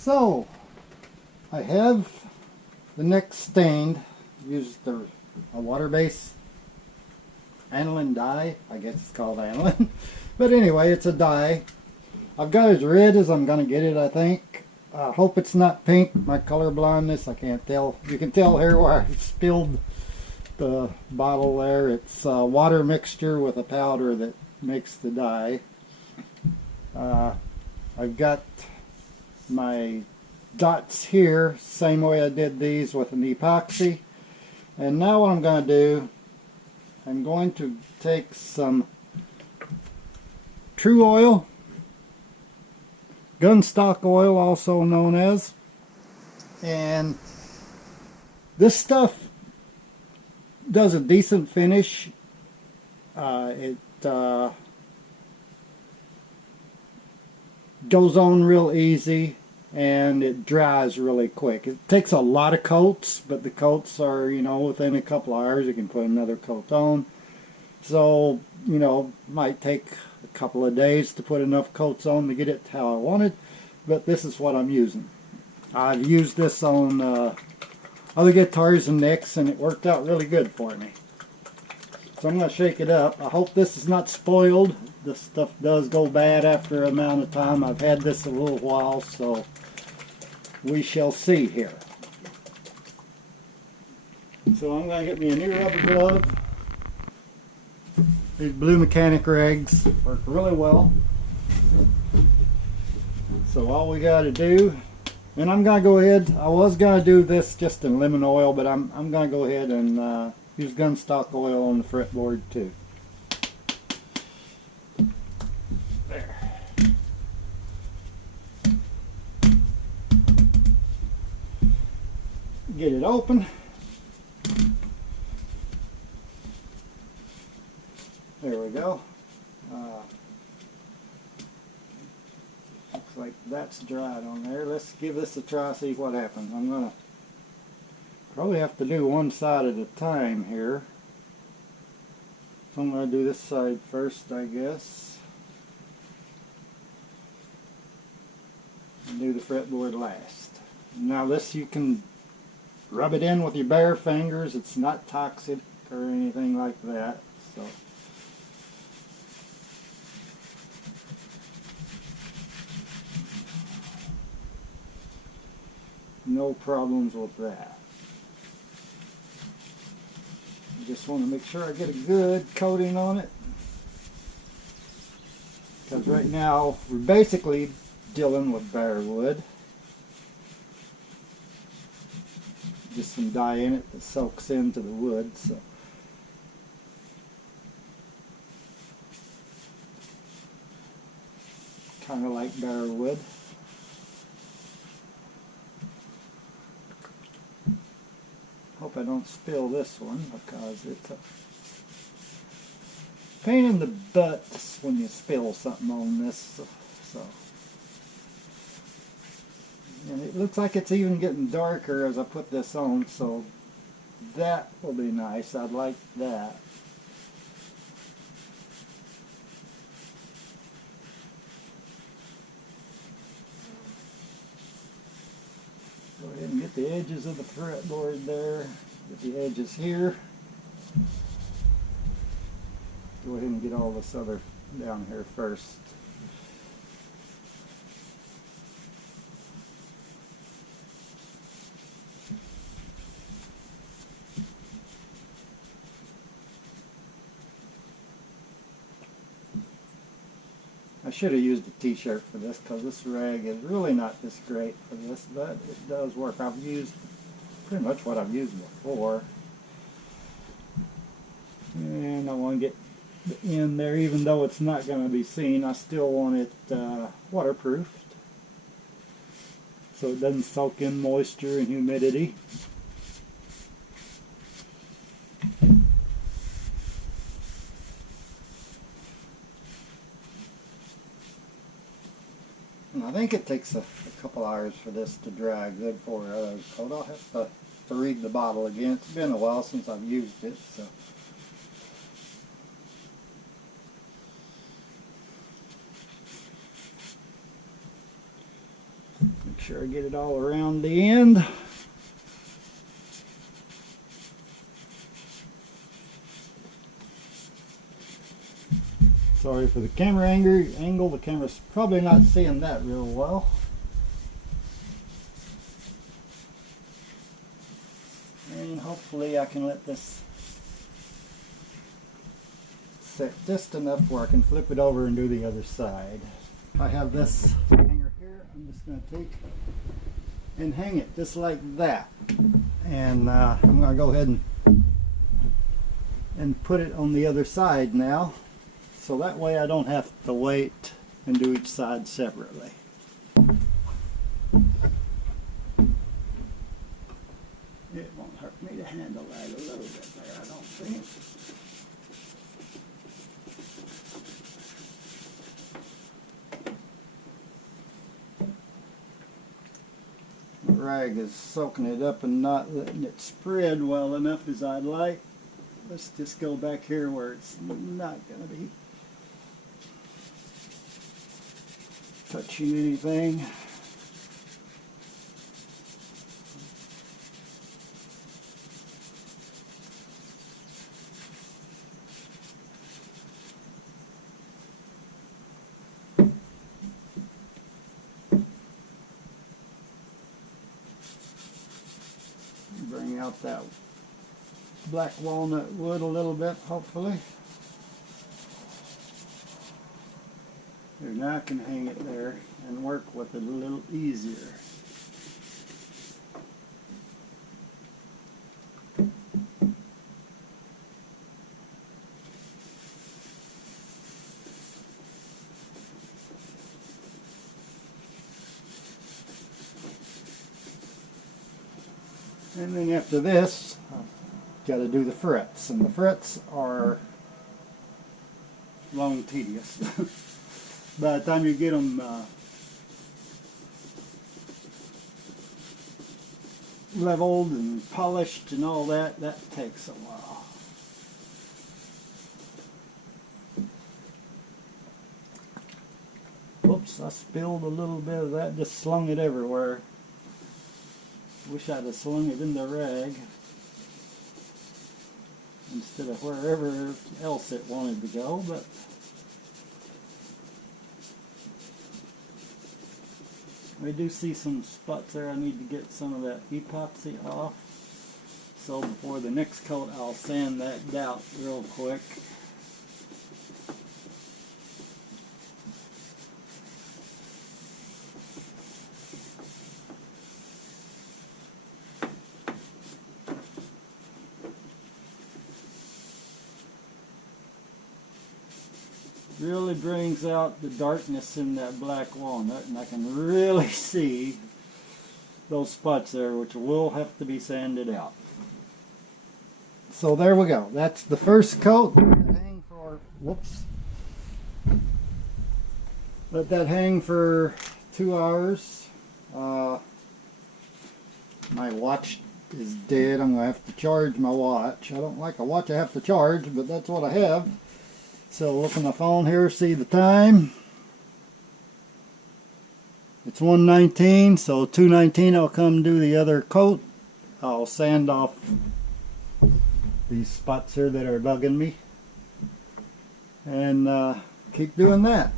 So, I have the neck stained. Used a water-based aniline dye. I guess it's called aniline. But anyway, it's a dye. I've got it as red as I'm going to get it, I think. I hope it's not pink. My color blindness, I can't tell. You can tell here where I spilled the bottle there. It's a water mixture with a powder that makes the dye. I've got my dots here, same way I did these with an epoxy. And now what I'm going to do, I'm going to take some True Oil, gunstock oil also known as, and this stuff does a decent finish. It goes on real easy and it dries really quick. It takes a lot of coats, but the coats are, you know, within a couple hours you can put another coat on. So, you know, might take a couple of days to put enough coats on to get it how I want it, but this is what I'm using. I've used this on other guitars and necks and it worked out really good for me. So I'm going to shake it up. I hope this is not spoiled. This stuff does go bad after an amount of time. I've had this a little while, so we shall see here. So I'm going to get me a new rubber glove. These blue mechanic rags work really well. So all we got to do, and I'm going to go ahead, I was going to do this just in lemon oil, but I'm going to go ahead and use gunstock oil on the fretboard too. There. Get it open. There we go. Looks like that's dried on there. Let's give this a try, see what happens. I'm going to probably have to do one side at a time here. So I'm going to do this side first, I guess. And do the fretboard last. Now this you can rub it in with your bare fingers. It's not toxic or anything like that. So no problems with that. I just want to make sure I get a good coating on it, because right now we're basically dealing with bare wood. Just some dye in it that soaks into the wood. So kind of like bare wood. Hope I don't spill this one, because it's a pain in the butt when you spill something on this. So, and it looks like it's even getting darker as I put this on, so that will be nice. I'd like that. Go ahead and get the edges of the fretboard there. Get the edges here. Go ahead and get all this other down here first. I should have used a t-shirt for this, because this rag is really not this great for this, but it does work. I've used pretty much what I've used before. And I want to get the end there, even though it's not going to be seen. I still want it waterproofed, so it doesn't soak in moisture and humidity. And I think it takes a couple hours for this to dry good for coat. I'll have to read the bottle again. It's been a while since I've used it, so. Make sure I get it all around the end. Sorry for the camera angle. The camera's probably not seeing that real well. And hopefully I can let this set just enough where I can flip it over and do the other side. I have this hanger here. I'm just going to take and hang it just like that. And I'm going to go ahead and put it on the other side now. So that way I don't have to wait and do each side separately. It won't hurt me to handle that a little bit there, I don't think. The rag is soaking it up and not letting it spread well enough as I'd like. Let's just go back here where it's not going to be touching anything. Bring out that black walnut wood a little bit, hopefully. There, now I can hang it there and work with it a little easier. And then after this, I've got to do the frets, and the frets are long and tedious. By the time you get them leveled and polished and all that, that takes a while. Whoops, I spilled a little bit of that, just slung it everywhere. Wish I'd have slung it in the rag instead of wherever else it wanted to go, but I do see some spots there I need to get some of that epoxy off. So before the next coat I'll sand that out real quick. Really brings out the darkness in that black walnut, and I can really see those spots there, which will have to be sanded out. So there we go. That's the first coat. Let that hang for, whoops. Let that hang for 2 hours. My watch is dead. I'm going to have to charge my watch. I don't like a watch I have to charge, but that's what I have. So look on my phone here, see the time. It's 1:19, so 2:19 I'll come do the other coat. I'll sand off these spots here that are bugging me. And keep doing that.